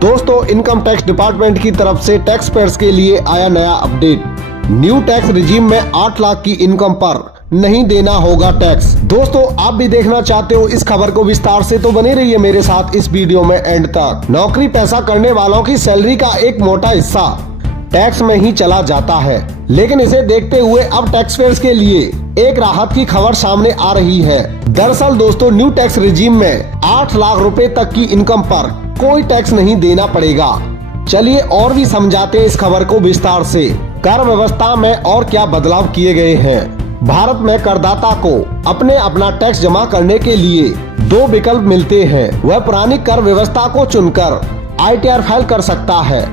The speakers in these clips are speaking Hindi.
दोस्तों, इनकम टैक्स डिपार्टमेंट की तरफ से टैक्स पेयर्स के लिए आया नया अपडेट। न्यू टैक्स रिजीम में 8 लाख की इनकम पर नहीं देना होगा टैक्स। दोस्तों, आप भी देखना चाहते हो इस खबर को विस्तार से, तो बने रहिए मेरे साथ इस वीडियो में एंड तक। नौकरी पैसा करने वालों की सैलरी का एक मोटा हिस्सा टैक्स में ही चला जाता है, लेकिन इसे देखते हुए अब टैक्स पेयर्स के लिए एक राहत की खबर सामने आ रही है। दरअसल दोस्तों, न्यू टैक्स रिजीम में 8 लाख रुपए तक की इनकम पर कोई टैक्स नहीं देना पड़ेगा। चलिए और भी समझाते हैं इस खबर को विस्तार से। कर व्यवस्था में और क्या बदलाव किए गए हैं। भारत में करदाता को अपना टैक्स जमा करने के लिए 2 विकल्प मिलते हैं। वह पुरानी कर व्यवस्था को चुनकर ITR फाइल कर सकता है।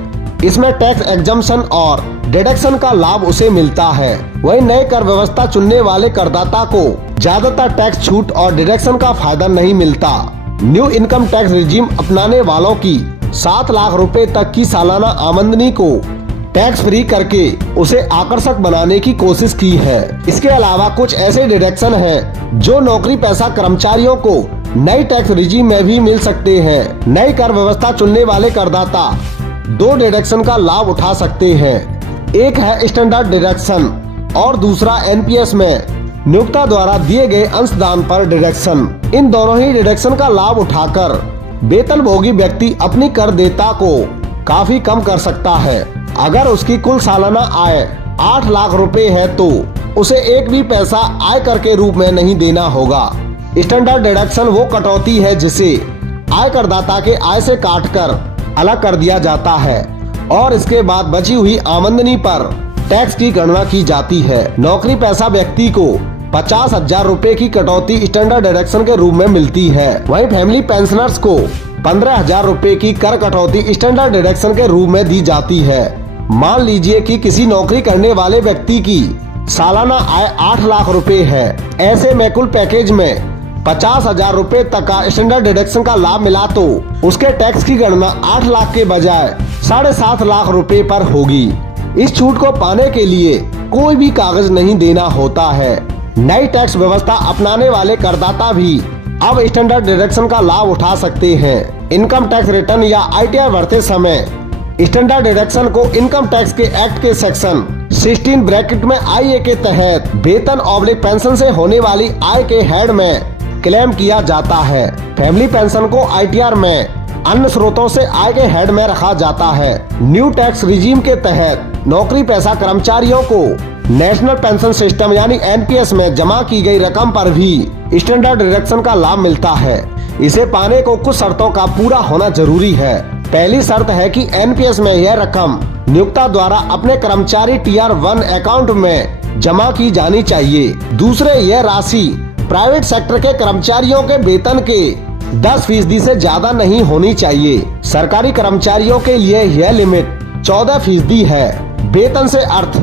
इसमें टैक्स एग्जम्पशन और डिडक्शन का लाभ उसे मिलता है। वही नए कर व्यवस्था चुनने वाले करदाता को ज्यादातर टैक्स छूट और डिडक्शन का फायदा नहीं मिलता। न्यू इनकम टैक्स रिजीम अपनाने वालों की 7 लाख रुपए तक की सालाना आमदनी को टैक्स फ्री करके उसे आकर्षक बनाने की कोशिश की है। इसके अलावा कुछ ऐसे डिडक्शन हैं जो नौकरी पेशा कर्मचारियों को नई टैक्स रिजीम में भी मिल सकते हैं। नई कर व्यवस्था चुनने वाले करदाता 2 डिडक्शन का लाभ उठा सकते हैं। एक है स्टैंडर्ड डिडक्शन और दूसरा NPS में नियोक्ता द्वारा दिए गए अंशदान पर डिडक्शन। इन दोनों ही डिडक्शन का लाभ उठाकर वेतनभोगी व्यक्ति अपनी कर देयता को काफी कम कर सकता है। अगर उसकी कुल सालाना आय 8 लाख रुपए है तो उसे एक भी पैसा आयकर के रूप में नहीं देना होगा। स्टैंडर्ड डिडक्शन वो कटौती है जिसे आयकरदाता के आय से काटकर अलग कर दिया जाता है और इसके बाद बची हुई आमदनी पर टैक्स की गणना की जाती है। नौकरी पेशा व्यक्ति को 50,000 रुपए की कटौती स्टैंडर्ड डिडक्शन के रूप में मिलती है। वहीं फैमिली पेंशनर्स को 15,000 रुपए की कर कटौती स्टैंडर्ड डिडक्शन के रूप में दी जाती है। मान लीजिए कि किसी नौकरी करने वाले व्यक्ति की सालाना आय 8 लाख रुपए है। ऐसे में कुल पैकेज में 50,000 रुपए तक का स्टैंडर्ड डिडक्शन का लाभ मिला तो उसके टैक्स की गणना 8 लाख के बजाय 7.5 लाख रुपए पर होगी। इस छूट को पाने के लिए कोई भी कागज नहीं देना होता है। नई टैक्स व्यवस्था अपनाने वाले करदाता भी अब स्टैंडर्ड डिडक्शन का लाभ उठा सकते हैं। इनकम टैक्स रिटर्न या ITR भरते समय स्टैंडर्ड डिडक्शन को इनकम टैक्स के एक्ट के सेक्शन 16 ब्रैकेट में IA के तहत वेतन और पेंशन से होने वाली आय के हेड में क्लेम किया जाता है। फैमिली पेंशन को ITR में अन्य स्रोतों से आय के हेड में रखा जाता है। न्यू टैक्स रिजीम के तहत नौकरी पेशा कर्मचारियों को नेशनल पेंशन सिस्टम यानी NPS में जमा की गई रकम पर भी स्टैंडर्ड डिडक्शन का लाभ मिलता है। इसे पाने को कुछ शर्तों का पूरा होना जरूरी है। पहली शर्त है कि NPS में यह रकम नियोक्ता द्वारा अपने कर्मचारी Tier 1 अकाउंट में जमा की जानी चाहिए। दूसरे, यह राशि प्राइवेट सेक्टर के कर्मचारियों के वेतन के 10% से ज्यादा नहीं होनी चाहिए। सरकारी कर्मचारियों के लिए यह लिमिट 14% है। वेतन से अर्थ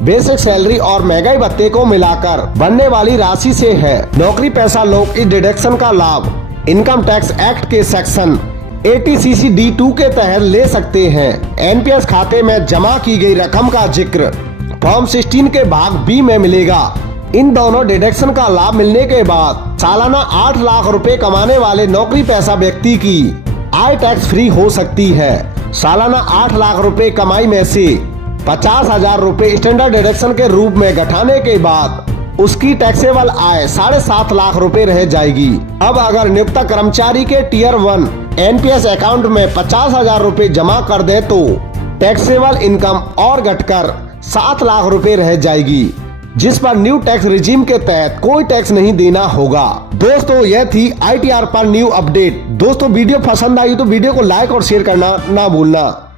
बेसिक सैलरी और महंगाई भत्ते को मिलाकर बनने वाली राशि से है। नौकरी पेशा लोग इस डिडक्शन का लाभ इनकम टैक्स एक्ट के सेक्शन 80CC-D2 के तहत ले सकते हैं। NPS खाते में जमा की गई रकम का जिक्र फॉर्म 16 के भाग B में मिलेगा। इन दोनों डिडक्शन का लाभ मिलने के बाद सालाना 8 लाख रुपए कमाने वाले नौकरी पेशा व्यक्ति की आय टैक्स फ्री हो सकती है। सालाना 8 लाख रुपए कमाई में से 50,000 रुपए स्टैंडर्ड डिडक्शन के रूप में घटाने के बाद उसकी टैक्सेबल आय 7.5 लाख रुपए रह जाएगी। अब अगर नियोक्ता कर्मचारी के Tier 1 NPS अकाउंट में 50,000 रुपए जमा कर दे तो टैक्सेबल इनकम और घटकर 7 लाख रुपए रह जाएगी, जिस पर न्यू टैक्स रिजीम के तहत कोई टैक्स नहीं देना होगा। दोस्तों, यह थी ITR पर न्यू अपडेट। दोस्तों, वीडियो पसंद आई तो वीडियो को लाइक और शेयर करना ना भूलना।